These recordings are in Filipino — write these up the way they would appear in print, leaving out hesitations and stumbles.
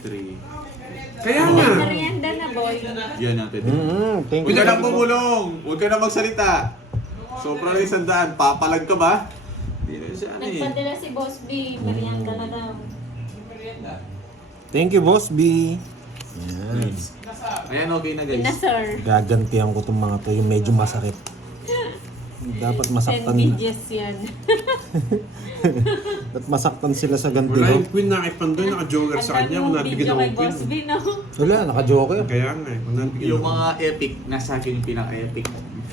3. Kaya nga. Merienda na, boy. Yan natin. Thank Huwag you. ka nang bumulong. Huwag ka nang magsalita. Sobra na 100. Papalag ka ba? Hindi na siya ano eh. Nagpadala si Boss B. Merienda na daw. Thank you, Boss B. Yan. Ayan, okay na guys. Na, sir. Gagantihan ko itong mga to, yung medyo masakit. Dapat 10 masaktan. videos yan. Dapat masaktan sila sa ganti Wala ko. yung Queen nakipandoy, naka-joker sa kanya. Ang Kung dami nabigyan video ako kay Queen. Boss B, no? Wala, naka-joker. Kaya nga eh. Kung nabigyan Yung ako. mga epic, nasa akin yung pinaka-epic.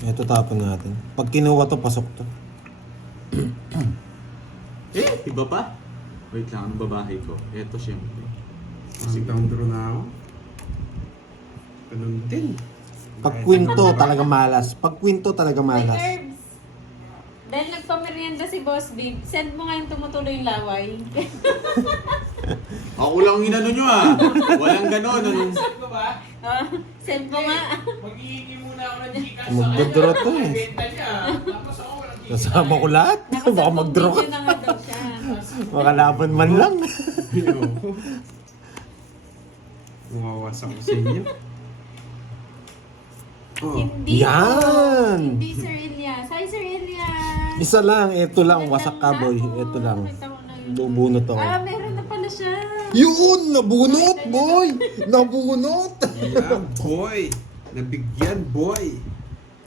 Ito tapon natin. Pag kinuha to, pasok to. Iba pa? Wait lang, anong babae ko? Eto syempre. Sige, down draw na ako. Ganun din. Pag kwento, talaga malas. Pag kwento, talaga May malas. herbs. Dahil nagpamerienda si Boss B, send mo nga yung tumutuloy yung laway. Ako lang inano nyo ah. Walang ganon. Anong... Ah, send mo nga. Maghihingi muna ako ng Gcash Magdodraw to eh. benta niya. Tapos ako walang Gcash. Kasama ko lahat. Baka mag-draw ka. Video na nga daw siya. Makalaban man lang. Mawawasak ko sa inyo. Oh. Hindi Yan! po. Hindi Sir Elias. Hi Sir Elias! Isa lang, ito lang. Wasak ka, boy. Ito lang. Bubunot ako. Ah, meron na pala siya. Yun! Nabunot, boy! Nabunot! Yeah, boy! Nabigyan, boy!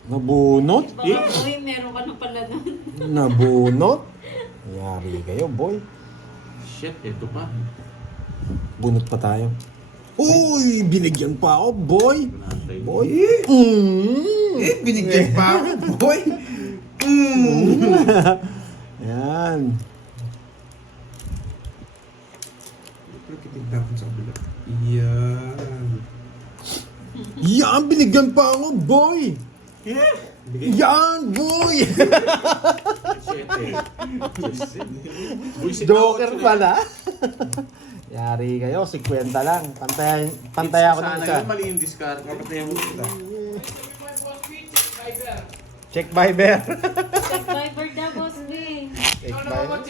Nabunot? Baka boy, meron ka na pala nun. Nabunot? Yari kayo, boy. Shit, eto pa. Bunot pa tayo. Uy! Binigyan pa ako, boy! Natay. Boy! Binigyan pa ako, boy! Yan. Pero kititapon sa kabila. Yan. Yan! Binigyan pa ako, boy! Yan, boy! Shit eh. Buisit Joker ako, pala. Yari kayo, 50 lang. Pantay ako ng Sana isa. yun, mali yung discard. Kapatay mo kita. Check Viber. Check Viber daw, Boss B. Check Viber.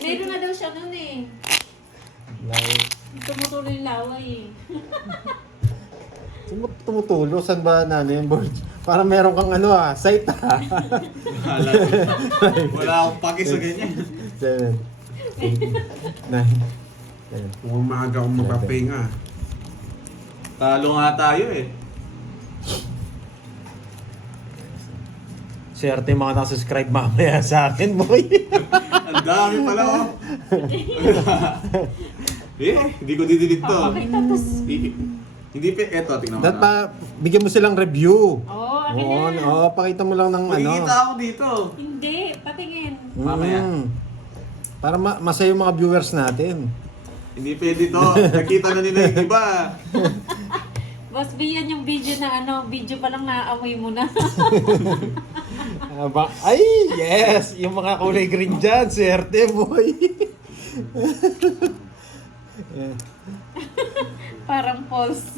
Meron na daw siya nun eh. Tumutuloy yung laway eh. Tumutulo, saan ba namin, boy? Para meron kang site ha. Wala akong pake sa ganyan. 7, 8, 9, 10. Kung umaga akong mapapahinga. Talo nga tayo eh. Swerte yung mga nakasubscribe mamaya sa akin, boy. Ang dami pala oh. Hindi ko didilig to. Pakita to. Hindi pa, eto, tingnan mo Dapat pa, bigyan mo silang review. Oo, akin Oo, na. oo, pakita mo lang ng Makikita ako dito. Hindi, patingin. Mamaya. Para masaya yung mga viewers natin. Hindi pwede to. Nakita na nila yung iba. Boss B, yan yung video na video pa lang naaamoy mo na. Ay, yes! Yung mga kulay green dyan, swerte, boy. Parang false.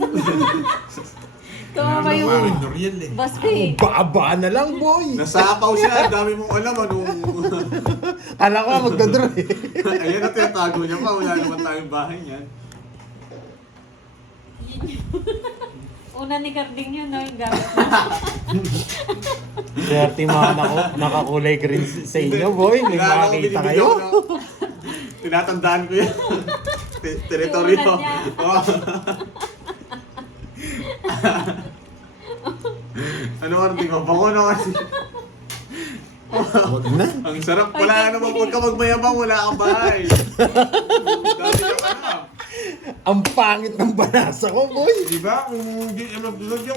Tumawa Parang yung Noriel eh. Boss B. Baba na lang, boy. Nasapaw siya. Ang dami mong alam. Anong... Alam ko, magdodro eh. Ayan na tinatago niya pa. Wala naman tayong bahay niyan. Una ni Carding yun, no? Yung gamit. Swerte yung mga nakakulay green sa inyo, boy. May Wala akong makakita binibigyan kayo. ko na- Tinatandaan ko yan. Teritoryo. Iulan niya. Oh. Ano ang tingin? Bango na kasi. Wag na. Ang sarap. Wala naman. Huwag ka magmayabang. Wala kang bahay. Dami ka pa. Ang pangit ng banasa ko, boy. Di ba? Kung hindi ako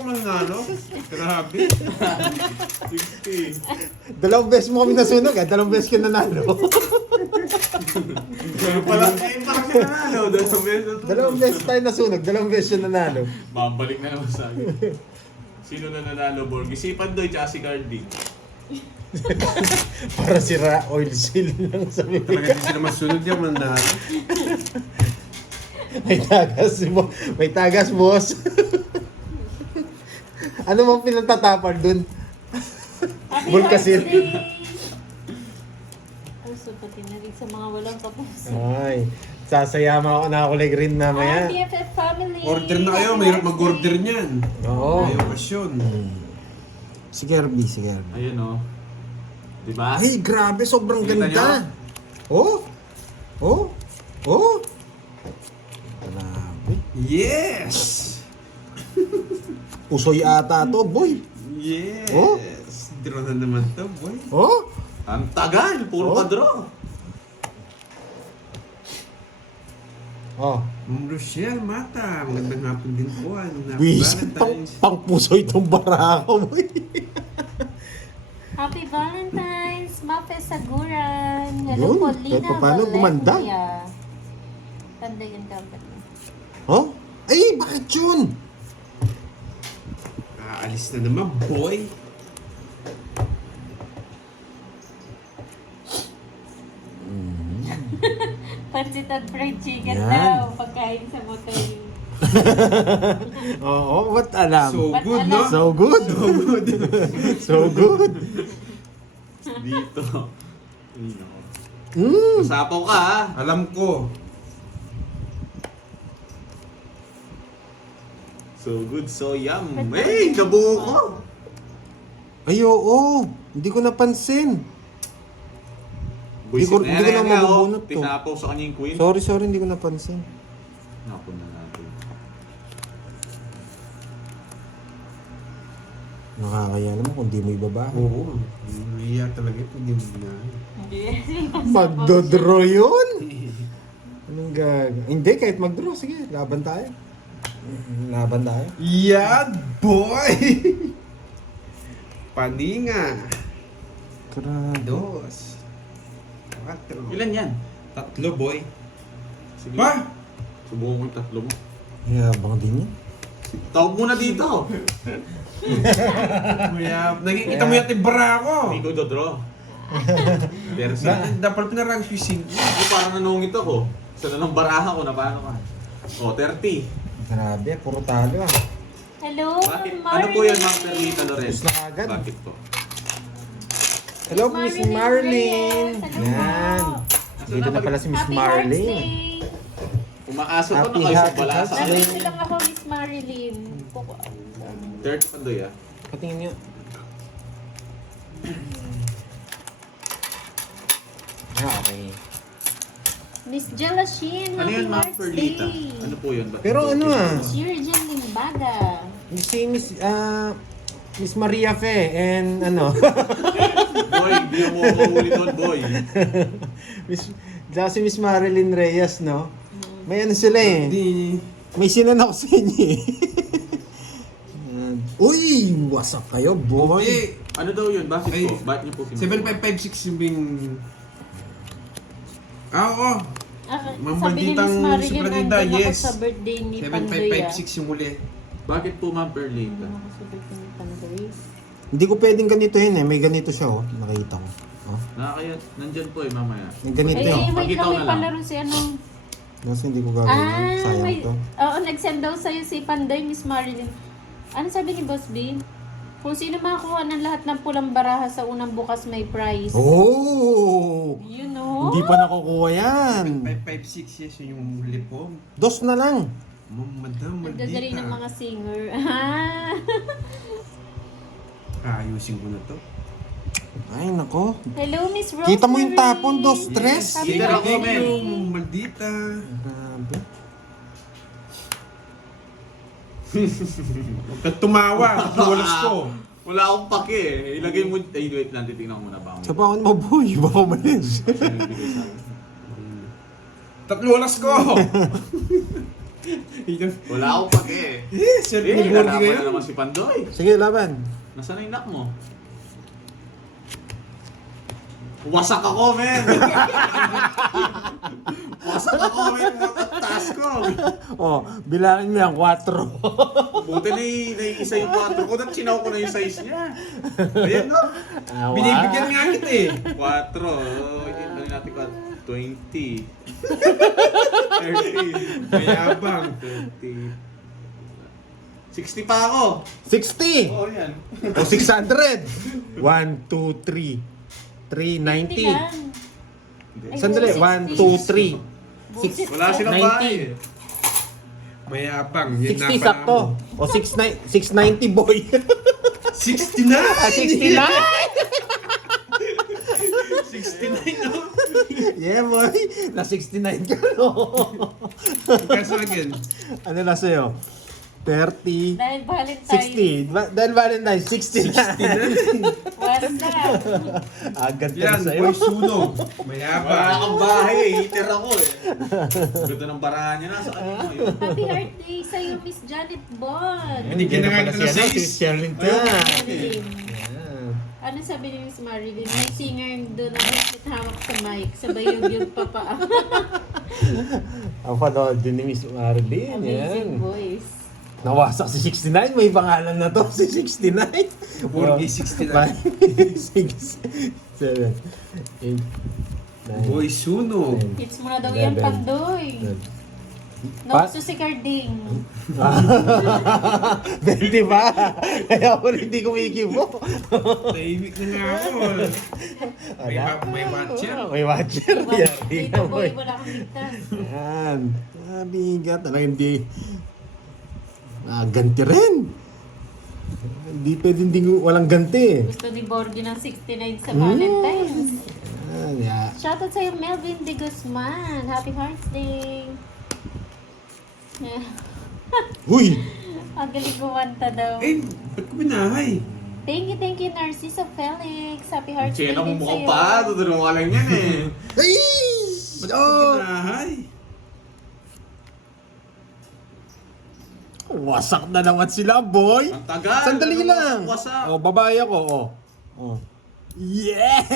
mananalo, grabe. 60. Dalawang beses mo kami nasunog, dalawang beses ka nanalo. Parang siya nanalo. Dalawang beses tayo nasunog, dalawang beses siya nanalo. Babalik na naman sa akin. Sino na nanalo, Borg? Si Pandoy tsaka si Carding. Para sira oil seal lang sa Talaga bibig. di sila masunod yung mananalo. May tagas, boss. Ano bang pinagtatapal dun? Happy Bulkasil. birthday! Also, pati na rin sa mga walang kapos. Ay, Sasayama ako na ako green Ah, mamaya. BFF family. Order na kayo, mahirap mag-order niyan. Oo. May okasyon. Sige, Herbie, sige, Herbie. Ayun o. Diba? Ay, grabe, sobrang Kita ganda. Oh! Oh! Oh! Grabe. Yes! Usoy ata to, boy. Yes! Oh? Draw na naman to, boy. Oh! Ang tagal! Puro Oh. pa-draw. Oh. Ma'am Rochelle Mata, magandang hapon din po. Happy Wisit, pang puso itong bara ko, boy. Happy Valentine's, Mafe Saguran. Hello Yun, po, kahit Lina papaano gumanda. Valencia. Tanda yung company. Oh? Ay, bakit yun? Aalis na naman, boy. Pansit at fried chicken Yan. daw, pagkain sa motel. Oo, what alam? So Ba't good, alam? no? So good. So good. Dito. Ayun o. Mm. Masapaw ka ha. Alam ko. So good, so yum. Hey, nabuo ko. Ay, oo. Hindi ko napansin. Buisit Hindi ko na na yan, mabubunot to. Tinapaw sa kanya yung queen. Sorry, hindi ko napansin. Napon na natin. Nakakaya naman kung di mo ibaba. Oo. Nahiya talaga ito. Hindi mo na. Magdodraw yun? Anong Hindi, kahit magdraw. Sige, laban tayo. Laban tayo. Yan, boy! Paninga. Grabe. Dos. Cuatro. Ilan yan? Tatlo, boy. Sige. Pa! Subukan ko yung tatlo mo. Yabang din yun. Tawag muna dito. Kuya, nakikita mo yung tibra ko. Hindi ko dodraw. Dersi. Dapat pinarang fishing. Ako parang nanungit ako. Sa nalang baraha ko na paano ka. O, 30. Grabe, puro talo ah. Hello, Bakit? Ano po yan, Ma'am Perlita Lorenz? Tapos na agad. Bakit po? Hello, Miss Marlene. Reyes. Hello Yan. po. Dito na pala si Miss Happy Hearts Marlene. Day. Umaasa ko Happy, na kayo sa happy, balasa. happy. Nandito lang ako, Miss Marilyn. 30 pa doy ah. Patingin niyo. Okay. Miss Jelashin, Ano Happy yun, Ma'am Hearts Perlita? Day. Ano po yun? Ba't Pero ano ah, Miss Yurgen Limbaga. Miss Maria Fe and ano, Boy, di mo makahuli doon, boy. si Miss Marilyn Reyes, no? May ano sila eh. Di. May sinan ako sa inyo eh. Yan. Uy, wasak kayo, boy. Hindi. Ano daw yun? Bakit Ay, po? Bakit niyo po kinuha? 7556 yung bing... Oo. Ma'am Sabi ni Balditang Miss Marilyn, Supradita, nandun ako yes. sa birthday ni Pandoy. 7556 yung huli. Bakit po, Ma'am Perlita? Nandun ako sa birthday ni Pandoy. Hindi ko pwedeng ganito yun eh. May ganito siya oh. Nakita ko. Oh. Nakakaya, nandyan po eh, mamaya. May ganito Eh, eh. wait Pagkitaw lang, may na lang. palaro si ano. Kasi hindi ko gagawin. Sayang may, to. oo, nag-send daw sa'yo si Pandoy, Miss Marilyn. Ano sabi ni Boss B? Kung sino makakuha ng lahat ng pulang baraha sa unang bukas may prize. Oh! You know? Hindi pa nakukuha yan. 7556 yes yung huli po. Dos na lang. Madam Nagdadali ng Maldita. mga singer. Ayusin ko na to. Ay, nako. Hello, Miss Rosemary. Kita mo yung tapon, dos, tres. Happy Either ako, birthday. men. Yung Maldita. Grabe. Huwag kang tumawa. Walas ko. Wala akong pake eh. Ilagay mo, ay wait lang, titignan ko muna ba Sa pa ako mabuhay, baka umalis. Tatlo walas ko. Wala akong pake eh. Sir, Eh, piniburi kasama kayo. na naman si Pandoy. Sige, laban. Nasaan na yung knock mo? Wasak ako, men! Wasak ako, men! Taas ko! Oh, bilangin mo yan, 4. Buti na isa yung 4 ko. Dapat sinaw ko na yung size niya. Ayan, no? Binibigyan nga kita eh. 4. Ano natin ko? 20. 30. Mayabang. 30. 60 pa ako. 60! Oo, yan. O 600! 1, 2, 3. 390. Yan. Hindi. Ay, Sandali, 1, 2, 3. Bullshit. Wala silang 90. bahay eh. Mayabang. Yun 60 na pala sakto. mo. O 690 boy. 60 na! 69! 69 no? Yeah boy. Na 69 ka no. Kaya sa akin. Ano na sa'yo? 30. Dahil Valentine. 60. Dahil Valentine's, 60 na. Once na. Agad ka na Yan, sa'yo. boy sunog. Wala Mayabang. kang bahay eh. Heater ako eh. Ganda ng barahan niya. Nasa kanina yun. Happy birthday sa'yo, Miss Janet Bond. Binigyan na nga kita ng si 6. Sherlyn Marilyn. Yan. Ano sabi ni Miss Marilyn? May singer doon na hawak sa mic. Sabay yung pa. Ang panood din ni Miss Marilyn. Amazing Yan. voice. Nawasak si 69. May pangalan na to. Si 69. 4K 69. 5, 6, 7, 8, 9. Boy sunog. Hits mo na daw yan, Pandoy. Pat? Nokso si Carding. 20 ba? Kaya ako hindi kumikibo. Tahimik na nga ako. May watcher. May watcher. Yan. Dito boy, wala kang ligtas. Yan. Bigat. Talaga hindi. Ganti rin. Hindi pwede hindi walang ganti. Gusto ni Borgie ng 69 sa Valentine's. Yan. Yeah. Shoutout sa'yo, Melvin De Guzman. Happy Hearts Day. Yeah. Huy! Ang galing kumanta daw. Eh, ba't ko binahay? Thank you, Narciso Felix. Happy Hearts Day Chena mo din mukhang sa'yo. pa. Tutulungan ka lang yan eh. Ay! Ba't ko Oh! binahay? Wasak na naman sila, boy! Ang tagal. Sandali Ano lang! wasak? Oh, babae ako, oh. Oh. Yes!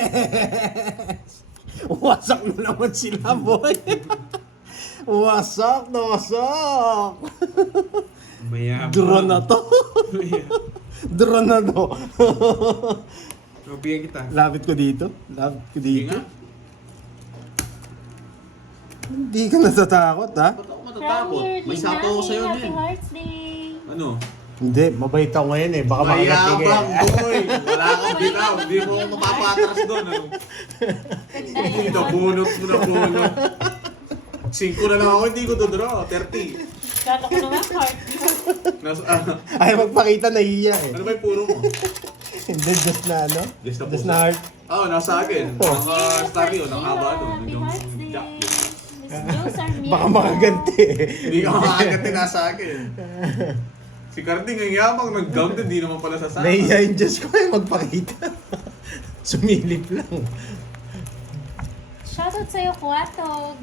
Wasak na naman sila, boy! Wasak na wasak! Mayabang. Drone na to! Drone na to! Bigyan kita. Lapit ko dito. Lapit ko Sige dito. nga. Hindi ka natatakot, ha? Ba't ako From matatakot? your May sato ako sa'yo Happy din. Hearts Day. Ano? Hindi, mabait ako ngayon eh. Baka makagat Mayabang, boy. Wala kang bilaw. Hindi mo ako mapapatras doon. Ano? Ganda Hindi yan. na bunot mo na bunot. 5 na lang ako, hindi ko dodraw. 30. Kala ko naman heart. Ay, magpakita, nahiya eh. Ano ba yung puro mo? Hindi, just na ano? Just na Just puso. na heart. Oo, nasa akin. Mga story yun, ang haba doon. Happy Yung Hearts Day. jack yun. Miss Jo Sarmiento. Baka makaganti eh. Hindi ka makakagat nasa akin. Si Carding ang yamang nag-down din, di naman pala sasama. Nahiya yung Diyos ko eh, magpakita. Sumilip lang. Shoutout sa'yo, Kwatog.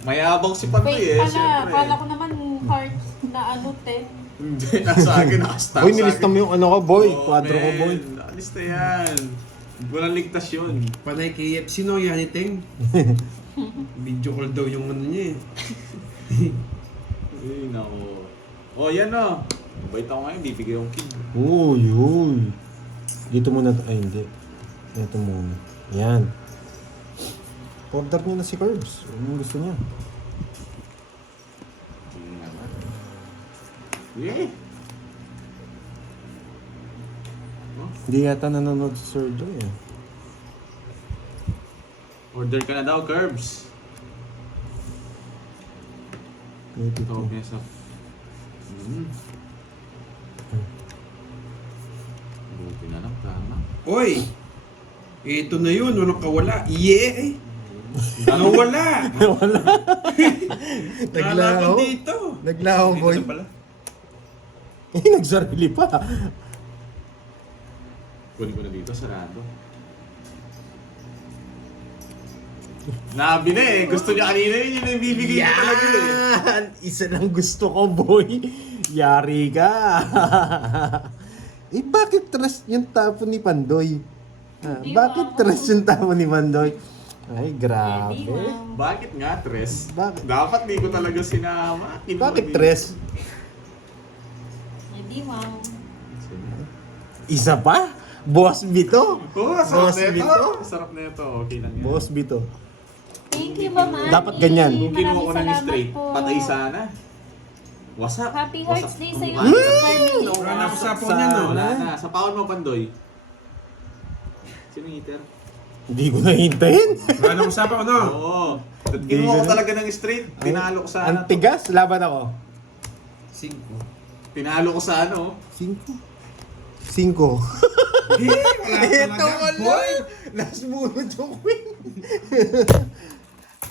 Mayabang si Pantoy Wait, eh, pala. siyempre. Kala ko naman heart na ano, te. Hindi, nasa akin, nakastop Boy, nilista mo yung ano ko, boy. Quadro ko, boy. Nakalista yan. Walang ligtas yun. Panay KFC no, yan iteng. Video call daw yung ano niya eh. Ay, nako. Oh, yan o. Mabait ako ngayon, bibigay yung king. Uy, uy. Dito muna. Ay, hindi. Ito muna. Yan. Order niyo na si Curbs. Anong gusto niya? Sige naman. Yeah. Hindi yata nanonood si Sir Joy eh. Order ka na daw, Curbs. Ito. Tawag niya sa... Buti na lang, tama. Oy! Ito na yun, walang kawala. Yeah! Nawala! Naglaho. Nalaman dito. Naglaho, boy. Dito pala. Eh, nagsarili pa. Kunin ko na dito, sarado. Nabi na eh. Gusto niya kanina yun yung bibigay niya talaga eh. Yan! Isa lang gusto ko, boy. Yari ka. Eh, bakit trust yung tapo ni Pandoy? Hindi Bakit mo. trust yung tapo ni Pandoy? Ay, Hindi, grabe. ma'am. Bakit nga, Tres? Bakit? Dapat di ko talaga sinama. Bakit tres? Hindi, wow. Isa pa? Boss Bito? Oh, sarap Boss na ito. Bito? Sarap na ito. Okay lang yan. Boss Bito. Thank you, Mama. Dapat ganyan. Kung kinuha ko na ni Maraming straight, salamat po. patay sana. Wasak. Happy Hearts Day sa'yo, Wasak. Miss Carmela. Wala na ako sapaw niya no. Wala na. Sa paon mo, Pandoy. Sino yung heater? Hindi ko nahintayin. Ano usapan ko, no? Oo. At Hindi kinuha ko ganun. talaga ng straight. Pinalo ko sa Ang ano. tigas, laban ako. 5. Pinalo ko sa ano. 5. Eh, wala Ito talaga, wala. boy. Last bunod yung queen.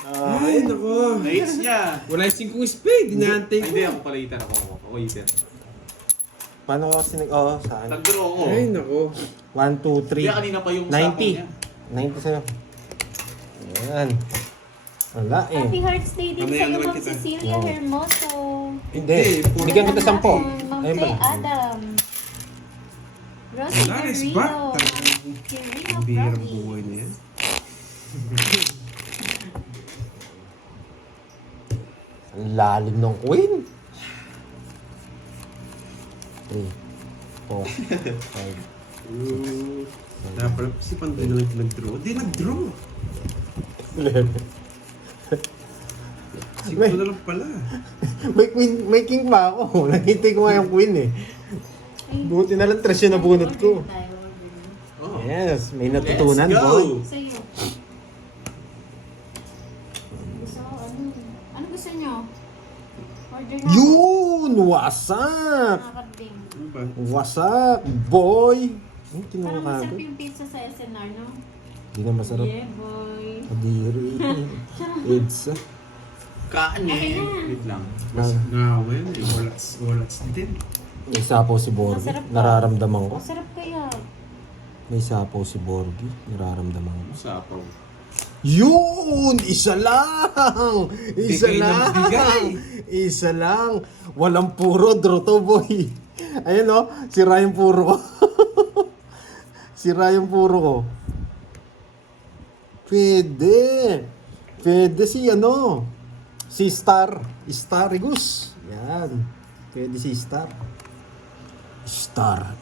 Ay, nako. Na-hits niya. Wala yung 5 spade. Dinantay Ay, ko. hindi ako pala hitter ako. Ako hitter. Paano ko saan? Nag-draw ako. Ay, nako. 1, 2, Hindi, 3. kanina pa yung sapo 90. niya. 90 sa'yo. Ayan. Wala eh. Happy Hearts Day din Ano yan sa'yo, naman Ma'am kita? Cecilia Oo. Hermoso. Hindi. Bigyan kita 10. Ma'am Ayun Kay ba? Adam. Rosie Laris ba? Garrido. Talagang Kirina ang bihirang Promise. buhay na yan. Ang lalim ng queen. 3, 4, 5. Dapat si Pandoy na lang nag-draw. Di nag-draw. 5 na lang pala. may king pa ako. Nakintay ko nga yung queen eh. Buti na lang 3 yung nabunot ko. Oh. Yes, may natutunan Let's boy. go! Sa'yo. Gusto ko, ano gusto nyo? Order na. Yun! Wasak! Nakakarding. Ano ba? Wasak! Boy! Ang Parang kinuha masarap ko. yung pizza sa SNR, no? Hindi na masarap. Yeah, boy. Kadiri. It's Kanin. Okay na. Wait lang. Ngawen. Walats din. may sapaw si Borgi. Masarap ba? Nararamdaman ko. Masarap kaya. May sapaw si Borgi. Nararamdaman ko. Sapaw. Yun! Isa lang! Isa Bigay ng lang! bigay. Isa lang! Walang puro draw to, boy. Ayun o, sira yung puro ko. Sira yung puro ko. Pwede. Pwede si ano. Si Star. Starigus. Yan. Pwede si Star. Star.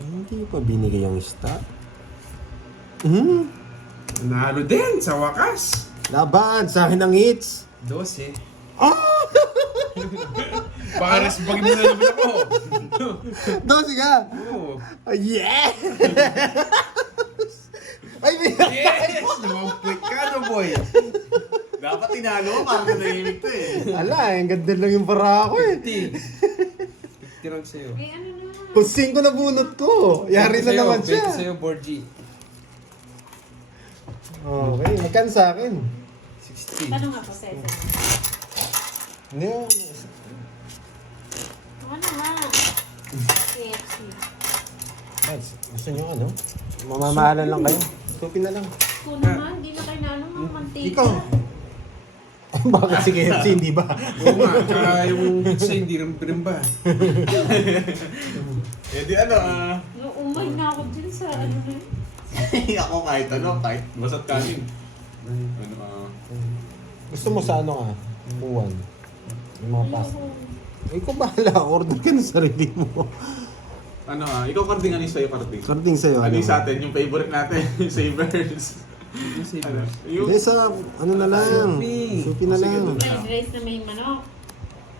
Hindi pa binigay yung Star. Nanalo din sa wakas. Laban, sa akin ang hits. 12. Baka nasibagin mo na naman ako. Dosi ka. Oo. Yeah! Ay, may Yes! Namang-point ka no, boy. Dapat tinalo ko, parang nanahimik to eh. Ala, ang ganda lang yung para ako eh. 50 lang sa'yo. Eh, ano na? Kung 5 na bunot ko, yari na Sa'yo, naman 20 siya. sa'yo, Borgie. Okay, magkan sa akin. 60. Tanong ako sa SNR. Hindi, Ano nga? KFC. gusto nyo ano? Mamamahalan lang kayo. Supi na lang. Kung naman, hindi na kayo na ano, mga mantika. Ikaw. Bakit si KFC, hindi ba? Oo nga, tsaka yung pizza hindi rin ba? Eh di ano Umay na ako dyan sa ano na yun. ako kahit basta't kanin. Ano Gusto mo sa ano ka? Buwan. Yung mga pasta. Ikaw bahala, order ka na sarili mo. ano ikaw karding ano yung sa'yo karding? Karding sa'yo. Ano yung sa atin? Yung favorite natin, yung Savers. Ano? Yung, Hindi, sa ano na lang. Supi. Supi na Sige, lang. doon. Fried rice na may manok.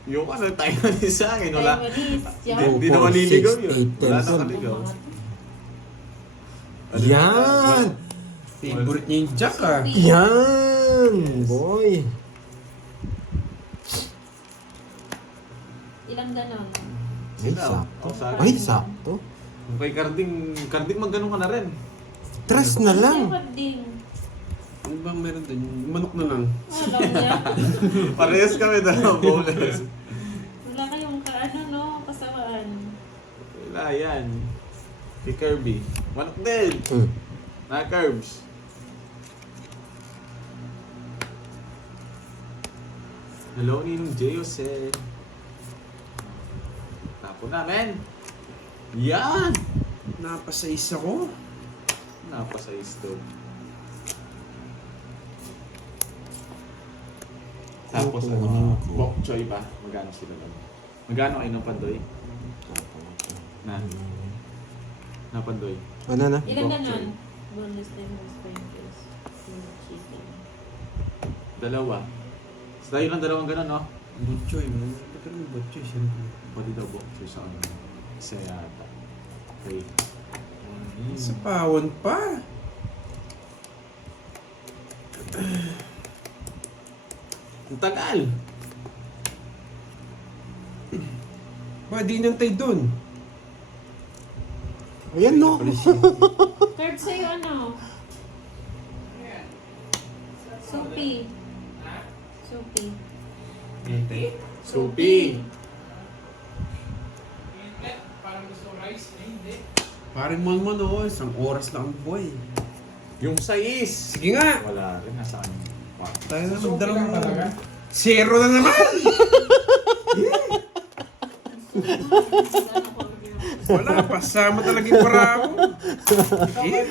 yung ano, Taiwanese sa akin. Wala. Taiwanese. Hindi Yan. na maliligaw 4, 6, yun. 8, Wala 10. na kaligaw. Yan! Favorite niya yung Jack ah. Yan! Boy! Ilang ganon? Ay, Sila, sakto. oh, sa akin. Ay, sakto. Kung kay Karding magganong ka na rin. Tres na lang. Ding. Ano bang meron doon? Yung manok na lang. Alam niya. Parehas kami na, bonus. Wala kayong kaano, no? Kasawaan. Wala yan. Kay Kirby. Manok din. Na Curbs. Hello, Ninong J. Jose. Tapo namin. Yan! Napasais ako. Napasayos to. Tapos ano, bok choy pa. Magano sila lang. Magano kayo ng pandoy? Na pandoy. Ano na? Ilang Bok ganon? choy. Bonus din mo sprinkles. Chicken. Dalawa. Sa tayo lang dalawang ganon, no? Butchoy. Ba't yung butchoy? Siyempre. Pwede daw bok choy sa ano. Isa yata. Okay. Sa pawon pa. Ang tagal. Ba, di nantay dun. Ayan no. Third sa'yo ano? Soupy. Soupy. Soupy. Inlet, parang gusto rice. Hindi. Parin mo naman oh, isang oras lang ang buhay. Yung sais. Sige nga. Wala rin. Nasa kanya. Tayo na So, magdalang lang talaga. Zero na naman. Wala, pasama talaga yung para ako. Eh,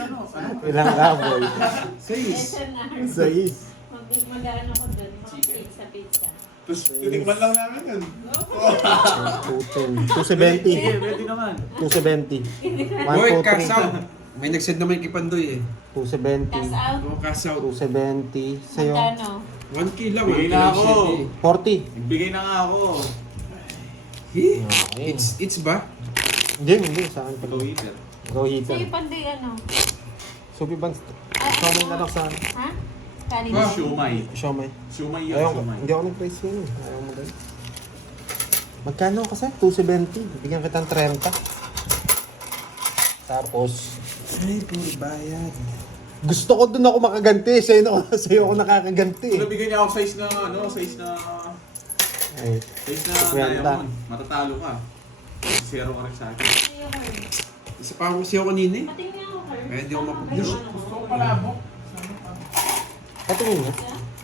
Ilang kaboy. Sais. SNR. Sais. Mag-ano ko doon. Pizza. Tapos, tinikman lang namin yun. 210. 270. Sige, ready naman. 270. Boy, 123. cash out. May nag-send naman kay Pandoy eh. 270. Cash out. Oh, cash out. 270. Sa'yo. Magkano? 1K lang. Bigay 1K na lang ako. shit eh. 40. Nagbigay na nga ako. Eh? Okay. It's ba? Hindi. Sa akin pala. Hello, eater. Go heater. Sa'yo panday ano? Subi Bans. Siomay na lang sa akin. Ha? Kanin Ah. mo? Siumay. Siomay. Siumay yun, Ayaw, siumay. hindi ako nag-price yun. Ayaw mo dahil. Magkano kasi? 270. Bigyan kitang 30. Tapos, Ay, puro bayad. gusto ko dun ako makaganti. Sa'yo ako nakakaganti. Kung nabigyan niya ako size na, Ay, size na Kwenta. diamond. Matatalo ka. Zero ka rin sa akin. Sa'yo, Herb. Isa pa ako siya kanina eh. Patingin nga ako, Herb. Kaya di ako Ano mapupush. ba yun? Gusto ko palabok. patingin niya.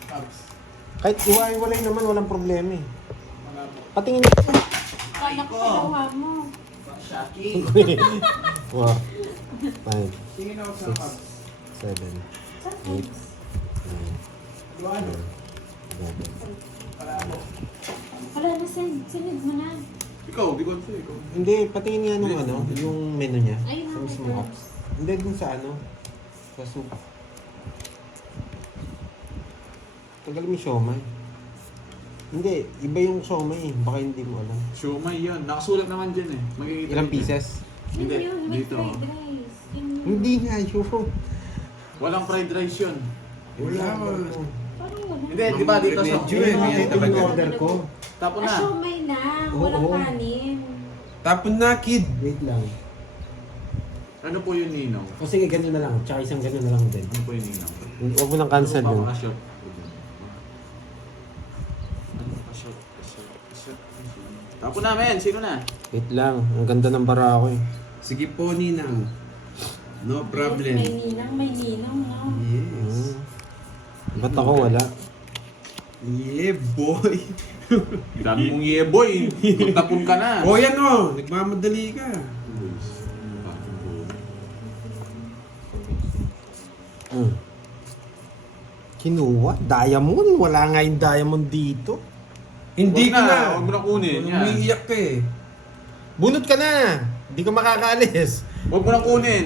Tabs. Kahit iwa-iwalay naman, walang problema eh. Palabok. Patingin niya. Kala ko kinuha mo. Shaki. 4, 5, Tingin ako sa 6, tabs. 7, 8, 9, Luano. 11. Palabok. Wala na, sinid mo na. Ikaw, di ko alam sa'yo, ikaw. Hindi, patingin nga nung ano, yung menu niya. Ayun Sa na, mismo may apps. Hindi, dun sa ano, sa soup. Tagal mo yung siomay. Hindi, iba yung siomay eh. Baka hindi mo alam. Siumay yun. Nakasulat naman dyan eh. Magkikita Ilang dito. pieces? Yun Hindi, yun, may dito. fried rice. Yun yun. Hindi nga yun. Walang fried rice yun. Wala. Parang wala. Hindi, di ba dito sa... Medyo eh, may Ito yung order ko. Tapon Ah, na. siomay na. Walang Oo. kanin. Tapon na, kid. Wait lang. Ano po yung ninong? O sige, ganun na lang. Tsaka isang ganun na lang din. Ano po yung ninong? Huwag mo nang cancel Ano yun. pa shop? Ano pa shop? Tapon namin. Sino na? Wait lang. Ang ganda ng bara ko eh. Sige po, Ninang. No problem. May ninang, no? Yes. Ba't ako wala? Yeah, boy. Dami mong yeboy. Magtapon ka na. O yan o, nagmamadali ka. Kinuha? Diamond? Wala nga yung diamond dito. Hindi Huwag ka na, na. huwag mo na kunin, yan. Umiiyak ka eh. Bunot ka na! Hindi ka makakaalis. Huwag mo na kunin.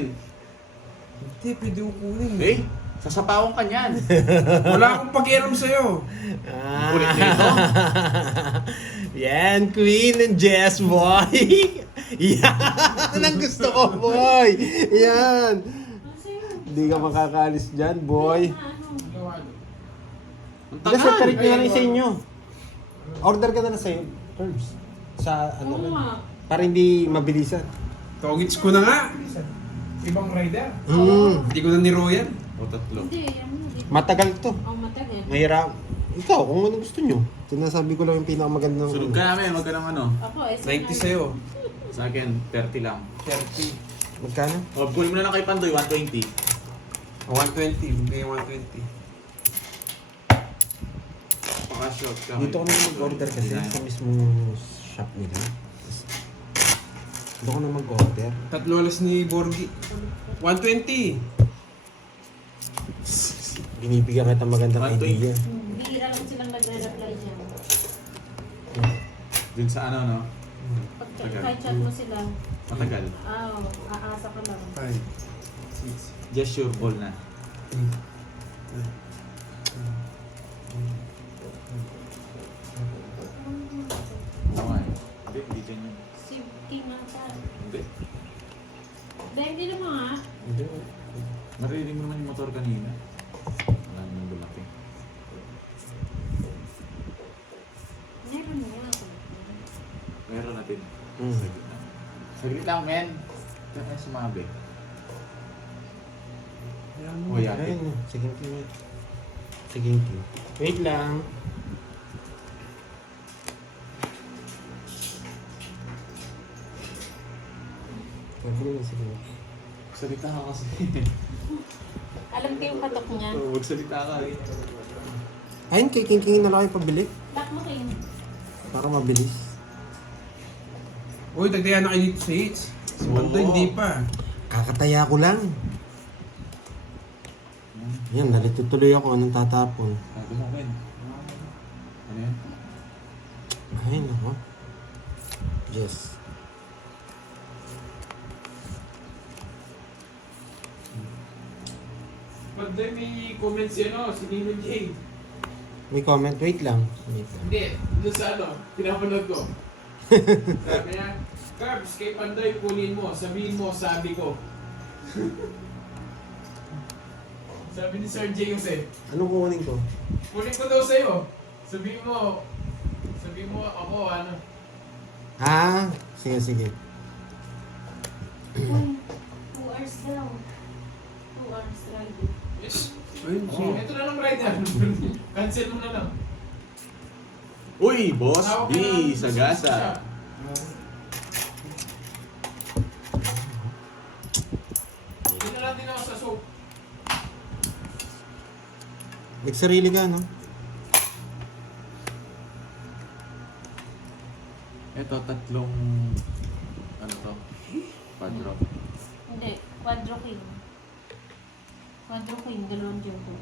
Hindi, pwede ko kunin. Eh, sasapawan ka niyan. Wala akong pakialam sa'yo. Kulit nito. Yan, Queen and Jess, boy! Yan ang gusto ko, boy! Yan! Hindi ka makakaalis dyan, boy. Luano. Ang Hindi, sa tagal. tarik nyo na rin sa inyo. Order ka na lang sa'yo, Herbs. Sa ano Oo nga. para hindi mabilisan. Togits ko na nga. Ibang rider. Hindi ko na niroyan. O, tatlo. Hindi, yan. Hindi. Matagal to. Oh, matagal. Mahirap. Ikaw, kung ano gusto nyo. Sinasabi ko lang yung pinakamagandang... Sunog ka namin, wag ka ng ano. Ako, eh. 90 sa'yo. Sa akin, 30 lang. 30. Magkano? O, kunin mo na lang kay Pandoy, 120. 120. Bigay 120. Pakashot ka. Dito ko na mag-order kasi sa mismong shop nila. Dito ko na mag-order. Tatlo alas ni Borgi. 120. Binibigyan kita magandang 120. idea. Bihira lang silang nagre-reply dyan. Dun sa ano, no? Pag Tagal. kahit chat mo sila, Matagal. aasa ka lang. 5. 6. Just sure ball na. Tama eh. Hindi, hindi dyan yun. Si Kim ata. Hindi. Dahil hindi naman nga. Wait lang, men. Diyan tayo sumabi. Oh, yeah. Ayun, second king. Second king. Wait lang. Pwede na second king. Salita ka kasi. Alam ko yung patok niya. Oo, magsalita ka. Ayun, kay king king na lang kayo pabili. Lock mo kayo. Para mabilis. Uy, dagdayan na kayo dito sa hits. Si Pandoy, hindi pa. Kakataya ko lang. Yan, nalito tuloy ako. Anong tatapon? Sabi mo, men. Ano yan? Ay, nako. Yes. Pandoy, may comment si ano, si Nino J. May comment? Wait lang. Wait lang. Hindi, doon sa ano, pinapanood ko. Sabi niya, Carbs, kay Pandoy, kunin mo, sabihin mo, sabi ko. Sabi ni Sir J. Jose, Anong kukunin ko? kunin ko daw sa'yo. Sabihin mo ako, ano. Ah, sige, sige. Uy, 2 hours daw. 2 hours driving. Yes. Ayun, Oh. Ito na lang rider. Cancel mo na lang. Uy, Boss Tawag B, ka na- Sagasa. Hindi na lang din ako sa soap. Nagsarili ka, no? Ito, tatlong... Ano to? Quadro. Hindi, quadro king. Quadro king, dalawang jumbo.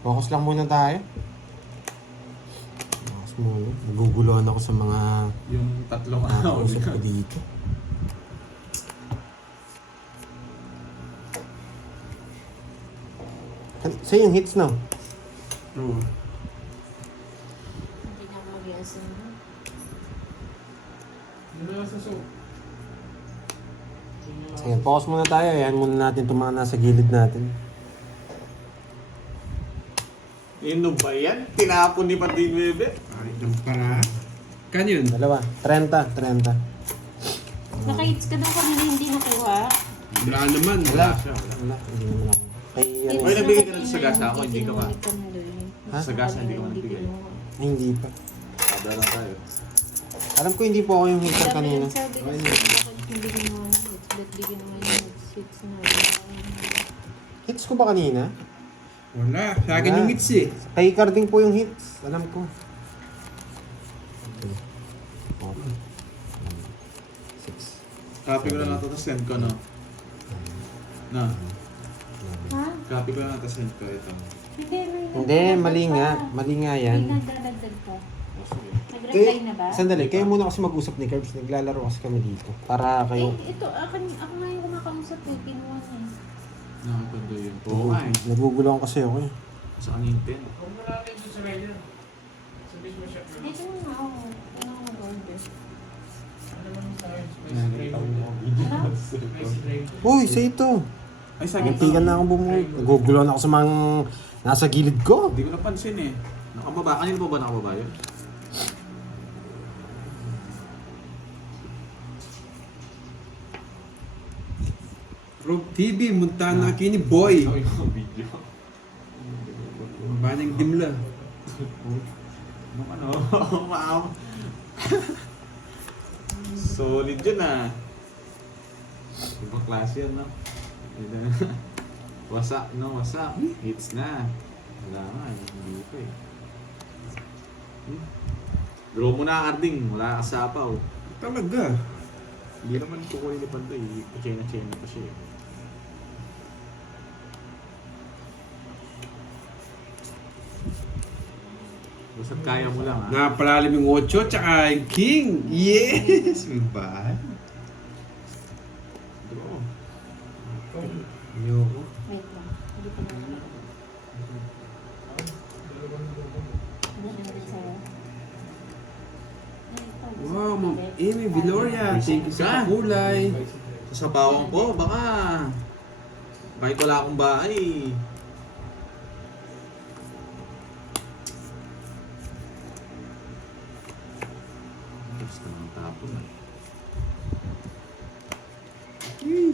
Focus lang muna tayo. Focus muna. Naguguluhan ako sa mga Yung tatlong araw. nakausap ko dito. Sa'yo yung hits, no? True. Hindi na ako mag-iasin. Hindi na lang sa soap. Sige, focus muna tayo. Ayan muna natin itong mga nasa gilid natin. Ano ba yan? Tinapon ni Pati Bebe. Ay, ng para. Kano yun? Dalawa. 30. Naka-hits ka daw kanina hindi nakuha. Wala naman. Wala. Siya, wala. Wala, hindi naman ako. Kay, ano, Uy, nagbigay ka ng sagasa ako, hindi ka ba? Ha? Sagasa, hindi ka man nagbigay. ay, hindi pa. Sada lang tayo. Alam ko hindi po ako yung hitter kanina. Sabi ko, bakit hindi ginawa ng hits? Ba't di ginawa yung hits na? Hits ko ba kanina? Wala. Sa akin Wala. yung hits eh. Kay Carding po yung hits. Alam ko. Okay. Okay. 6. Copy ko na lang ito, tapos send ko, no? Na, Ha? copy ko na lang, tapos send ko ito. Hindi, Hindi, mali nga. Mali nga yan. May nagdadagdag pa. Oh, sige. Nag-reply na ba? Sandali, kayo muna kasi mag-usap ni Curbs. Naglalaro kasi kami dito. Para kayo... Ito, ako nga yung kumakausap eh. Kinuha niya. Nakapando yun. Oo nga eh. Naguguluhan kasi ako eh. Sa kanintin. Huwag mo natin doon sa rider. Sabihin mo siya. Dito na ako. Ano ako order? Ano naman sa akin? Spicy rider. Spicy rider. Uy, sa ito. Ay, sige. Muntikan na akong bumuhay. Naguguluhan ako sa mga nasa gilid ko. Hindi ko napansin eh. Nakababa. Kanina pa ba nakababa yun? Rob TV, Montana Kini Boy. Ay, mga video. Banang dimla. Nung ano, ma'am. Solid yun ah. Ibang klase yan, no? Wasak, no? Wasak. Hits na. Wala nga, hindi pa eh. Draw mo na, Arding. Wala ka sapaw. Talaga. Hindi naman kukunin ni Pandoy. China-china pa siya eh. Basta kaya mo lang ha. Napalalim yung 8 tsaka yung King. Yes! May bahay. Draw. Ayoko. Wait lang. Hindi pa na. Ano din sa'yo? Wow, Ma'am Amy Viloria. Thank you sa kulay. Sa bawang ko, baka kahit wala akong bahay. Tapos ka nang tapon ah. Kung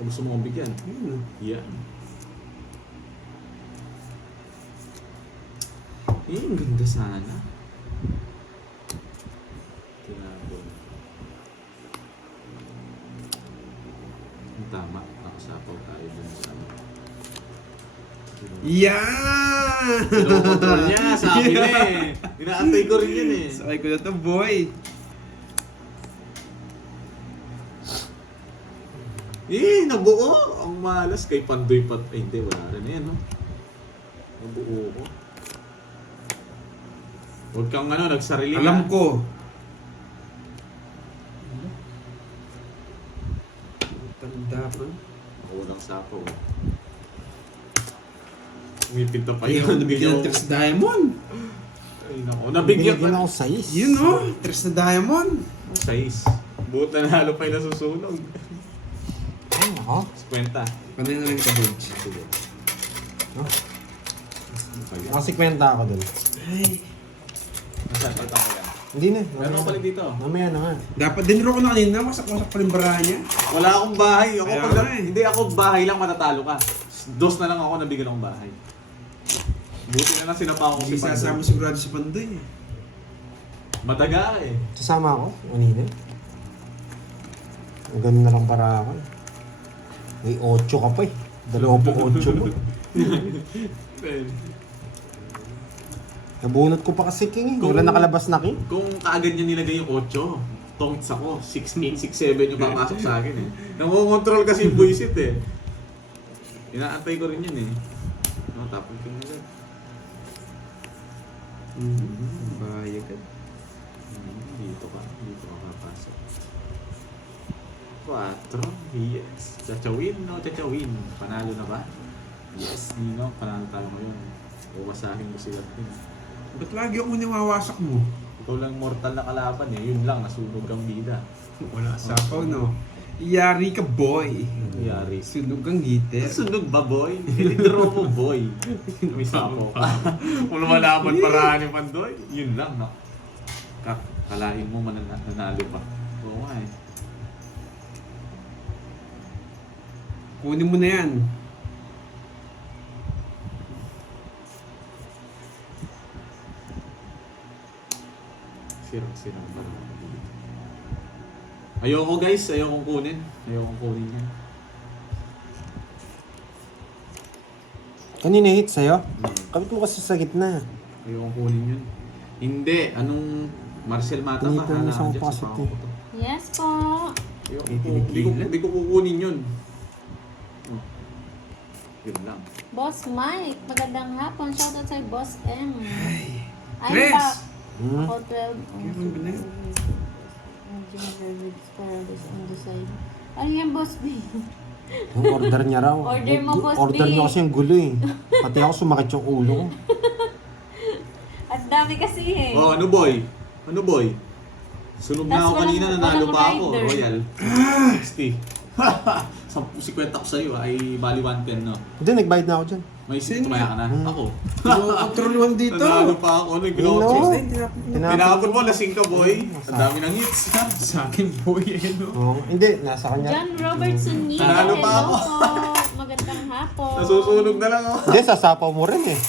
gusto mo kong bigyan. Ayun. Yan. Ang ganda sana. Tinapon. Ang tama. Nakasapaw tayo dun sa Yan! Pinokontrol niya, sabi na eh. Inaantay ko rin yun eh. Sakay ko na to, boy. Nabuo! Ang malas kay Pandoy Pat... Ay, hindi, wala rin yan, no? Nabuo ko. Huwag kang nagsarili ka. Alam ko. Tanda pa. Unang sapo. Umipinta pa Ay, ako yun. nabigyan ng Tres Diamond. Ay, naku. Nabigyan Binigyan pa. ako sais. Yun oh, Tres na Diamond. Sais. Buot na nalo pa yung nasusunog. Ay, ako. 50. Panay na lang ka, Budge. Sige. Huh? Okay. Naka 50 ako dun. Ay. Masarap ako yan. Hindi na. Meron ako balik dito. Mamaya naman. Dapat din ko na kanina, wasak-wasak pa rin barahan niya. Wala akong bahay. Ako Kaya pag, nga eh. Hindi ako bahay lang matatalo ka. Dos na lang ako nabigyan ng bahay. Buti na lang sinapa ko Hindi si Pandoy. sasama sigurado si Pandoy. Mataga eh. Sasama ako. Kanina. Ang ganun na lang para ako. May 8 ka pa eh. 28 mo. Nabunot ko pa kasi king eh. Wala nakalabas na king. Kung kaagad niya nilagay yung 8, tongits ako. 6'8", 6'7" yung papasok sa akin eh. Nangungontrol kasi yung buisit eh. Inaantay ko rin yun eh. No, tapon ko nila. Bayag ka. Dito ka papasok. 4, yes. Chachawin, no? Chachawin. Panalo na ba? Yes, Nino. Panalo tayo ngayon. Uwasahin mo sila din. Ba't lagi ako niwawasak mo? Ikaw lang mortal na kalaban eh. Yun lang, nasunog ang bida. Wala sapaw, no? Yari ka, boy. Yari. Sunog ang heater. Sunog ba, boy? Nilidro mo, boy. May sapo ka. Kung lumalaban paraan yung Pandoy, yun lang, no? Kalahin mo, nanalo pa. Oo nga eh. Kunin mo na yan. Sirang pa naman. Ayoko guys, ayokong kunin. Ayokong kunin yan. Kanina hit sa'yo? Kapit mo kasi sa gitna. Ayokong kunin yun. Hindi, anong Marcel Mata Hindi ba? po, Hala isang ka dyan sa positive. pako ko to. Yes po. Hindi ko kukunin yun. Oh. Yun lang. Boss Mike, magandang hapon. Shoutout sa Boss M. I'm Chris! back. Hmm? Ako 12. Meron ba na yun? On the side. Ano yan, Boss B? Yung order niya raw. Order mo, Boss Order B. niya kasi yung gulo eh. Pati ako sumakit yung ulo ko. Ang dami kasi eh. Oh, ano boy? Ano boy? Sunog na Tas ako kanina, walang- nanalo walang pa ako. rider. Royal. 60. 50 ako sa'yo ay bali 110 no. Hindi, nagbayad na ako dyan. May Sino? tumaya ka na? Ako. Kontroluhan dito. Nanalo pa ako. Ano yung ginawa ko? Ano? Tinapon Tinapon mo, lasing ka boy. Ang dami ng hits. sa akin, boy. Eh, no? Oo. Hindi, nasa kanya. John Robertson Nino. Nanalo pa Hello ako. po. Magandang hapon. Nasusunog na lang ako. Hindi, sasapaw mo rin eh.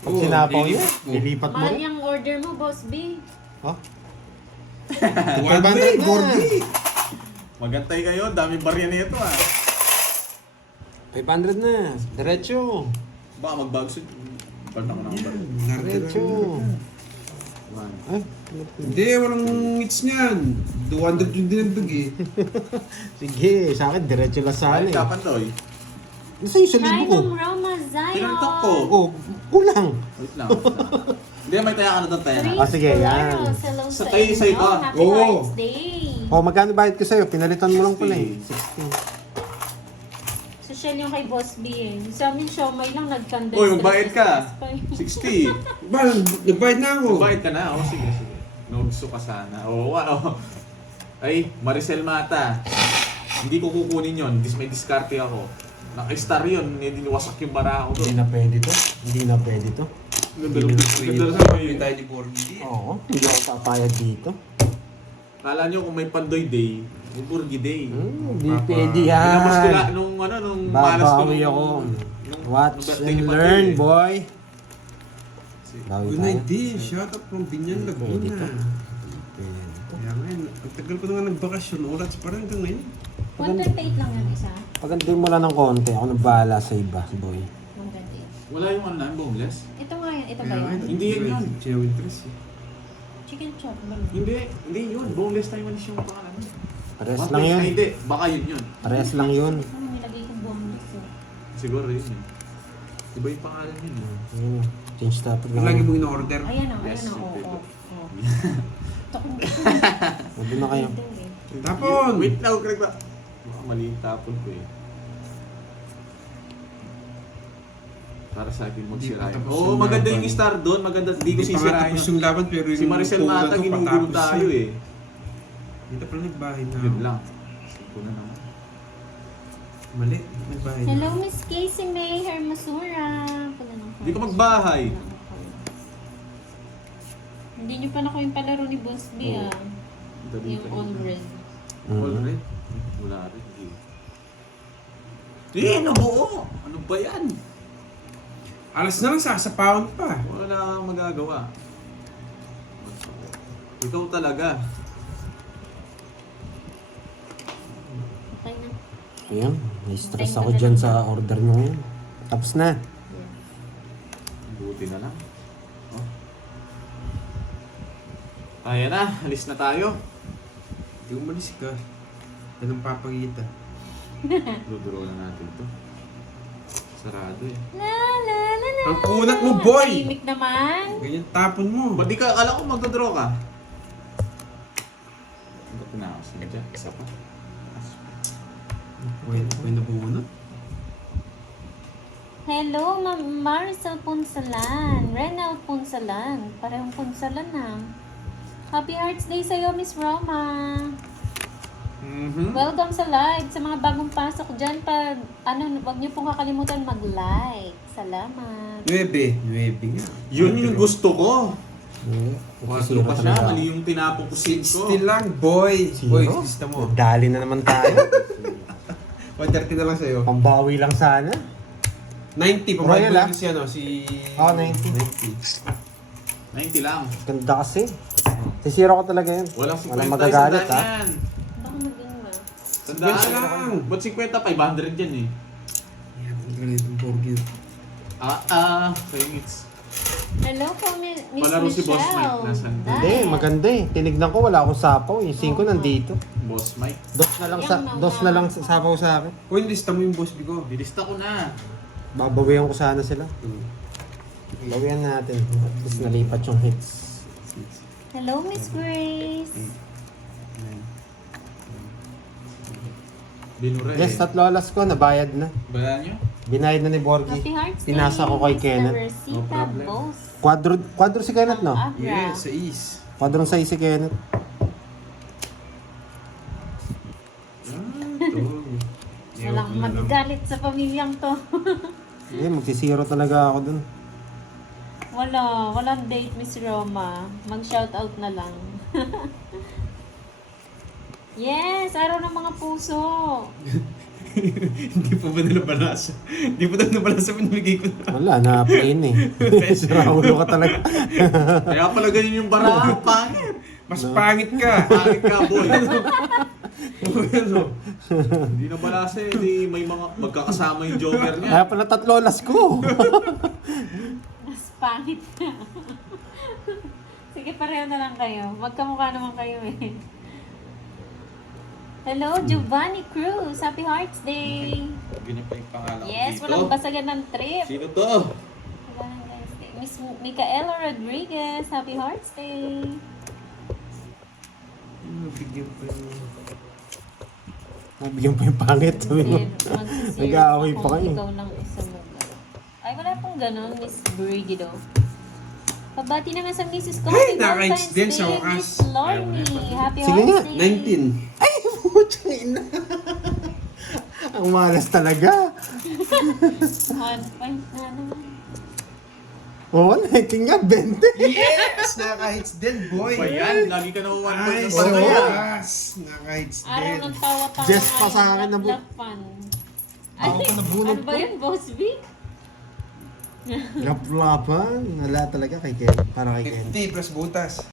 Pag Oo, sinapaw niya, lilipat mo. lilipat mo Mahal rin. yung order mo, Boss B. Ha? 100 na. Gordy. Magantay kayo. Daming barya na ito ah. 500 na. Diretso. Baka magbago sa... Bart ako ng bar. Diretso. Ay, Hindi, walang hits niyan. 200 yung dinagdag eh. sige, sa akin, diretso lang sana Ay, eh. kapan to eh. Nasa yung sa libo ko? Rhino Roma Zion. Tinantok ko. Oh, kulang. Wait lang. Hindi, may taya ka na doon, taya na. Ah, sige, yan. Hello Sa sa kayo, inyo. sa iba. Happy Oo. Hearts Day. Oh, magkano bayad ko sa'yo? Pinalitan mo lang pala eh. 60. Social yung kay Boss B eh. Sa amin, siomay lang nagkanda. Uy, magbayad ka. 60. Ba, nagbayad na ako. Magbayad ka na. O, sige, sige. No, gusto ka sana. Oo, ano. Ay, Maricel Mata. Hindi ko kukunin yun. May diskarte ako. Naka-star yun. Hindi niwasak yung bara ako Hindi doon. na pwede to. Hindi na pwede to. Ganda lang sa Hindi iyo. tayo ni Gordy. Oo, hindi ako papayag dito. Kala nyo kung may Pandoy Day, may Burgi Day. Hindi pwede Pinabas ko yan. nung malas ko Babawi nung- ako. nung Watch birthday and ni Pandoy learn, eh. boy. Bawi Good tayo. night, din. Shout out from Binyan, Laguna. Kaya ngayon, ang tagal ko na nga nagbakasyon. Oras pa rin hanggang ngayon. 128 lang yung isa. Pagandin mo lang ng konti, ako nagbahala sa iba, boy. 128. Wala yung boneless? Ito nga yun. Ito ba Kaya yun? ngayon, Hindi yan yun. Sinawin tres eh. Chicken chop ba? Hindi yun. Boneless Taiwanese yung pangalan. Pares lang yun. Ay, hindi. Baka yun. Pares lang yun. Ano nilagay kong boneless eh? Siguro yun yun. Iba yung pangalan yun. Ayun, change topic Ang lagi lang. mo in-order. Ayan o, Yes, ayan o. yung Oo, favorite. oo. Takong Huwag na kayo. Tapon! Wait lang, Greg ba? Baka mali yung tapon ko eh. Para sa akin magsirayan. Hindi pa tapos Oo, yung maganda laban. yung star doon. Maganda. Hindi ko Hindi pa nga sisirayan tapos yun. yung laban pero yung Si Maricel punan Mata, ko ginugulo patapos tayo yun. eh. Dito pala nagbahay na. Yun lang. Ito na naman. Mali, nagbahay na. Hello, Miss Casey May Hermosura. Hindi ka magbahay. Hindi nyo pa na ko yung palaro ni Boss B Oo. ah. Dali Yung pa all yun. red. All Mhm. red? Wala rin. Nabuo! Ano ba yan? Alas na lang sasapawan pa. Wala na kang magagawa. Ikaw talaga. Okay na. Ayun, na-stress ako dyan sa order nyo ngayon. Tapos na. Buti na lang. Oh. Ayan na, alis na tayo. Hindi umalis ka. Yan ang papagita. Duduro na natin to. Sarado eh. La la la la. Ang kunat mo, boy! Tahimik naman. Ganyan tapon mo. Ba't di ka, akala ko magdodraw ka? Ba't na ako sila dyan? Isa pa. May nabunot. Hello, Ma'am Maricel Punsalan. Renal Punsalan. Parehong Punsalan na. Happy Hearts Day sa'yo, Miss Roma. Mm-hmm. Welcome sa live. Sa mga bagong pasok dyan, wag niyo pong kakalimutan mag-like. Salamat. 9 nga. Yun yung gusto ko. Sisira 4 pa siya, talaga. mali yung tinapukusin ko. 60 lang, boy. Boy, Sino? gusto mo. Dali na naman tayo. 130 na lang sa'yo. Pambawi lang sana. 90, Royal, pamahal ah. mo si ano, si... Oo, 90. 90 lang. Ganda kasi. Sisira ko talaga yun. Walang 50 Walang magagalit, isang daan ha? yan. Baka maging ma. Sandaan 50 lang. Ba't 50? 500 yan eh. Yan, ang galing itong Borgio. Thanks. Hello po, Miss Palaro si Boss Mike. Michelle. Nasaan? Hindi, maganda eh. Tinignan ko, wala akong sapaw. Yung 5 nandito. Boss Mike. Dos na lang sapaw sa akin. Uy, lista mo yung boss bigo. Dilista ko na. Babawihan ko sana sila. Bawihan natin. Tapos nalipat yung hits. Hello, Miss Grace. Binure Yes, 3 alas ko, nabayad na. Bayan nyo? Binayad na ni Borgie. Happy Hearts Day. Tinasa ko kay Mr. Kenneth. Rosita No problem. Boss. Quadro si Kenneth, no? Abra. Yes, sa is. Quadrong 6 si Kenneth. Walang magagalit sa pamilyang to. Hindi, magsisiro talaga ako dun. Walang date, Miss Roma. Mag-shoutout na lang. Yes, araw ng mga puso. Hindi pa ba nila balasa? Hindi pa nila balasa pinamigay ko na. Wala, na-plain eh. Sira ulo ka talaga. Kaya pala ganyan yung bara. Pangit. Mas pangit ka. Pangit ka, boy. Ano? Hindi na balasa eh. Hindi may mga magkakasama yung joker niya. Kaya pala 3 alas ko. Mas pangit na. Sige, pareho na lang kayo. Magkamukha naman kayo eh. Hello, Giovanni Cruz. Happy Hearts Day. Ganyan pa yung pangalan ko Yes, dito. walang basagan ng trip. Sino to? Valentine's Day. Miss Micaela Rodriguez. Happy Hearts Day. Bigyan pa yung... Nabigyan pa yung pangit. Sabi mo. Magsisiro Nag-aaway ako, pa kayo. Ikaw lang isa mo. Ay, wala pong ganun, Miss Brigido. Pabati naman sa Mrs. ko. Ay, Happy naka-hits Valentine's din sa Day, wakas. Miss Lorny. Happy Sige nga, Hearts Day. 19. Ay, putang ina. Ang malas talaga. 1 point na naman. Oo, rating nga, 20. Yes! Nakaka-hits din, boy! Ba yan? Lagi ka na 1 point Ay, ng so Pandoy ah. yes! Nakaka-hits Araw din. ng tawa-tawa. Just pa sa akin na Black fun. Ako pa nabunod Ano ba po. yun, Boss B? Laplapan. Wala talaga kay Ken. Para kay Ken. 50 plus butas.